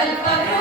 Alvaro.